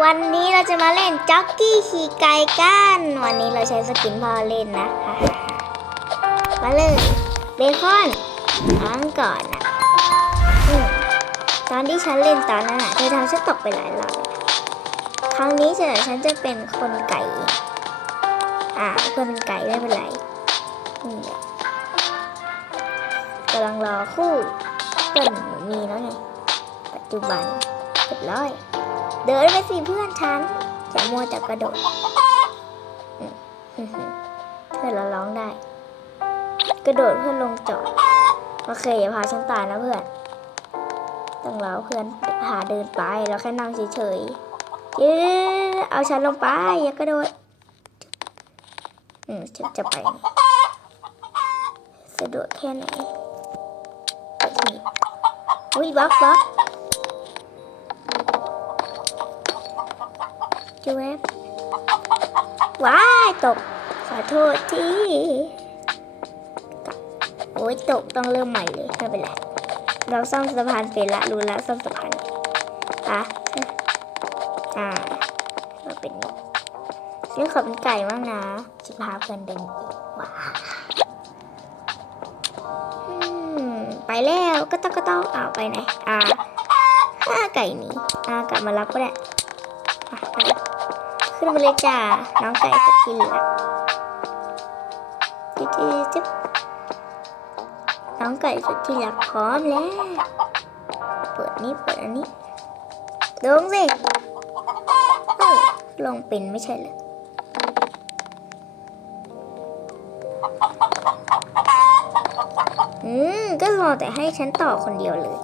วันนี้เราจะมาเล่นจ็อกกี้ขี่ไก่กัน วันนี้เราใช้สกินพอเล่นนะมาเลยเบคอนล้างก่อนนะตอนที่ฉันเล่นตอนนั้นอะเธอทำฉันตกไปหลายรอบครั้งนี้ฉันฉันจะเป็นคนไก่อ่าเพื่อนเป็นไก่ไม่เป็นไรนี่กำลังรอคู่เปิ้ลมีแล้วไง ปัจจุบันเรียบร้อย เดินไปสิเพื่อนฉันอย่ามัวแต่กระโดดเพื่อนเราร้องได้ กระโดดเพื่อนลงจอดโอเคอย่าพาฉันตายนะเพื่อนต้องรอเพื่อนพาเดินไปเราแค่นั่งเฉยๆเย้เอาฉันลงไปอย่ากระโดดอืมจะจะไปสะดวกแค่ไหนอุ้ยบล็อกบล็อก จูเวฟว้ายตก ขอโทษทีโอ้ยตกต้องเริ่มใหม่เลยไม่เป็นไรเราซ่อมสะพานเป็นละรู้ละซ่อมสะพานอะอ่าเราเป็นนี่ฉันขอเป็นไก่บ้างนะจะพาเพื่อนเดินอีกว้าไปแล้วก็ต้องก็ต้องอ้าไปไหนอ่าไก่นี้อ่ากลับมารับก็ได้อะไป ขึ้นมาเลยจ้า น้องไก่สุดที่รักจิ๊บจิ๊บจิ๊บน้องไก่สุดที่รักพร้อมแล้ว เปิดนี้เปิดอันนี้ลงสิเออลงเป็นไม่ใช่เหรออืม ก็รอแต่ให้ฉันต่อคนเดียวเลย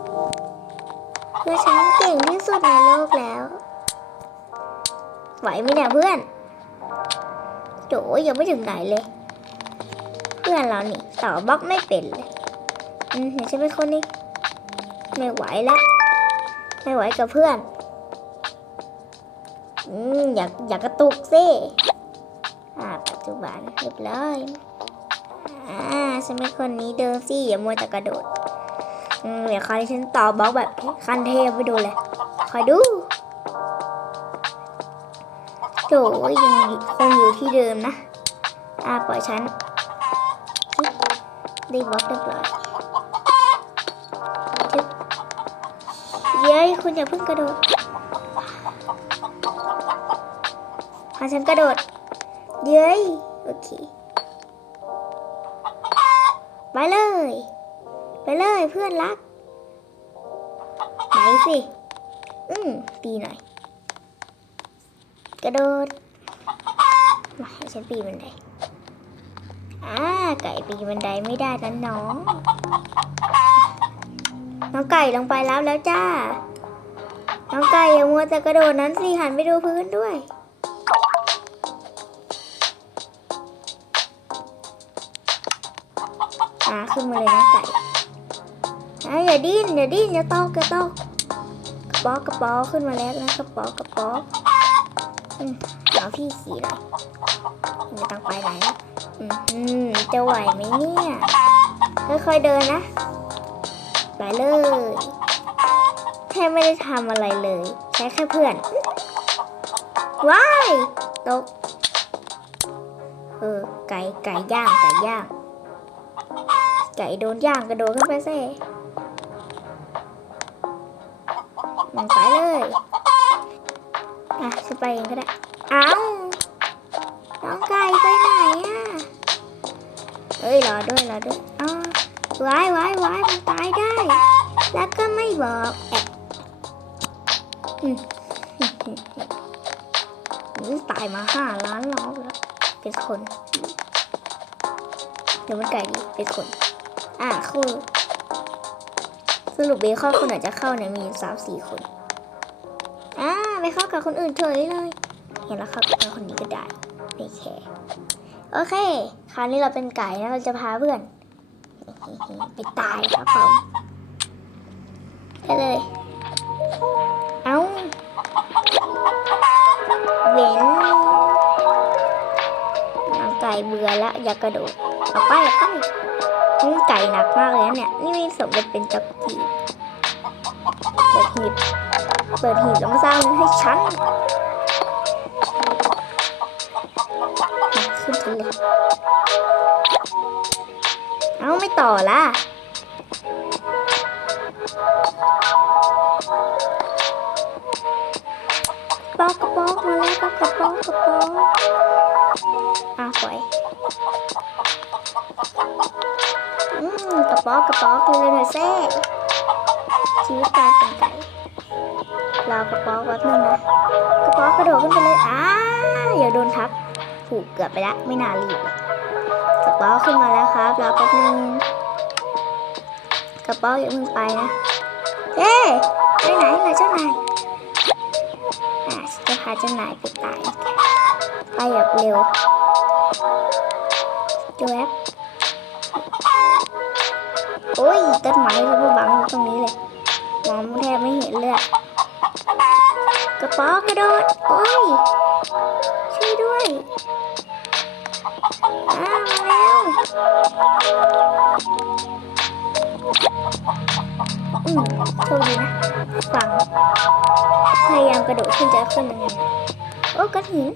เพื่อฉันเก่งที่สุดในโลกแล้ว ไหวไหมเนี่ยเพื่อนโจยังไม่ถึงไหนเลย เพื่อนเรานี่ต่อบล็อกไม่เป็นเลยอืมเห็นใช่ไหมคนนี้ไม่ไหวแล้วไม่ไหวกับเพื่อนอืมอยากอยากกระตุกสิอ่าปัจจุบันเรียบร้อยอ่าใช่ไหมคนนี้เดินสิอย่ามัวแต่กระโดดอืมเดี๋ยวคราวนี้ฉันต่อบล็อกแบบคันเทพไปดูเลยคอยดู โจยังคงอยู่ที่เดิมนะอ่าปล่อยฉันได้บล็อกเรียบร้อยเย้ยคุณอย่าเพิ่งกระโดดพาฉันกระโดด เย้ยโอเค ไปเลย ไปเลยเพื่อนรักไปสิ อืมตีหน่อย กระโดด มาให้ฉันปีนบันไดอ่าไก่ปีนบันไดไม่ได้นะน้อง น้องไก่ลงไปแล้วแล้วจ้า น้องไก่อย่ามัวแต่กระโดดนั้นสิหันไปดูพื้นด้วยอาขึ้นมาเลยน้องไก่อาอย่าดิ้นอย่าดิ้นอย่าตอกอย่าตอกกระป๋อกระป๋อขึ้นมาแล้วนะกระป๋อกระป๋อ อืมเอาพี่ขี่หน่อยไม่ต้องไปไหนแล้วอืมอืมจะไหวไหมเนี่ยค่อยๆเดินนะไปเลยแค่ไม่ได้ทำอะไรเลย ใช้แค่เพื่อนว้ายตกเออไก่ไก่ย่างไก่ย่าง ไก่โดนย่างกระโดดขึ้นไปเซ่มันไปเลย อะฉันไปเองก็ได้ เอาน้องไก่ไปไหนอะ เอ้ยรอด้วยรอด้วยอ๋อวายวายวายมันตายได้ แล้วก็ไม่บอกแอะอืมอืมอืมอืมตายมาห้าล้านรอบแล้ว เป็นคน เดี๋ยวมันไก่ดีเป็นคน อะคือสรุปเบคอนคนไหนจะเข้าเนี่ยมีสามสี่คนอ่า ไปเข้ากับคนอื่นเฉยเลย เห็นแล้วเข้ากับคนนี้ก็ได้ไม่แคร์โอเค คราวนี้เราเป็นไก่นะเราจะพาเพื่อนไปตายครับผมไปเลย เอาเว้นน้องไก่เบื่อและอยากกระโดดเอาไปเอาไปนี่ไก่หนักมากเลยนะเนี่ย นี่มีสมเป็นเป็นจ็อกกี้เปิดหีบ เปิดหีบแล้วมาสร้างให้ฉันขึ้นไปเลยเอ้าไม่ต่อละปอกกระป๋องมาแล้ยปอกกระป๋องกระป๋องอะปล่อยอืมกระป๋องกระป๋องเลยนะเซ่ชีวิตการเป็นไก่ รอกระปอกแป๊บนึงนะ กระปอกกระโดดขึ้นไปเลย อ้าอย่าโดนทับผูกเกือบไปล้วไม่น่ารีบกระปอขึ้นมาแล้วครับรอแป๊บนึงกระเป๋าอย่าเพิ่งไปนะเฮ้ไปไหนล่ะเจ้านายอะจะพาเจ้านายไปตายไปแบบเร็วจวบโอ้ยต้นไม้เขาบังตรงนี้เลยมองแทบไม่เห็นเลยอะ กระป๋ากระโดด โอ้ย ช่วยด้วยอ้าวมาแล้วอืมโชคดีนะฟังพยายามกระโดดขึ้นจะขึ้นยังไงโอ้ก้อนหิน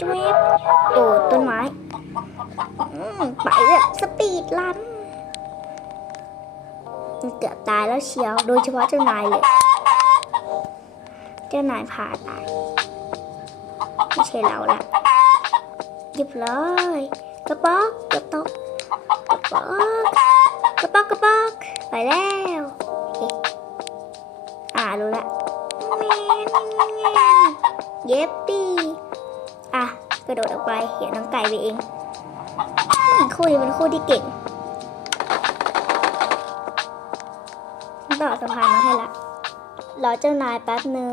จวบโอ้ต้นไม้อืมไปแบบสปีดลันเกือบตายแล้วเชียว โดยเฉพาะเจ้านายเลย เจ้านายพาตายไม่ใช่เราละหยิบเลยกระป๋อกกระตอกกระป๋อกกระป๋อกกระป๋อกไปแล้วอ่ารู้ละแมนแมนเย็บปีอะกระโดดออกไปเห็นน้องไก่ไปเองคู่นี้เป็นคู่ที่เก่งต่อสะพานมาให้ละ รอเจ้านายแป๊บหนึ่ง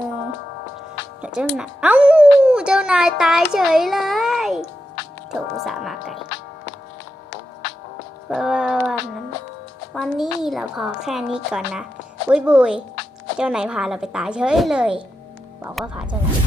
เดี๋ยวเจ้านายเอ้าเจ้านายตายเฉยเลยโถสามาไกลวันนั้นวันนี้เราพอแค่นี้ก่อนนะ บุยบุยเจ้านายพาเราไปตายเฉยเลย บอกว่าพาเจ้านาย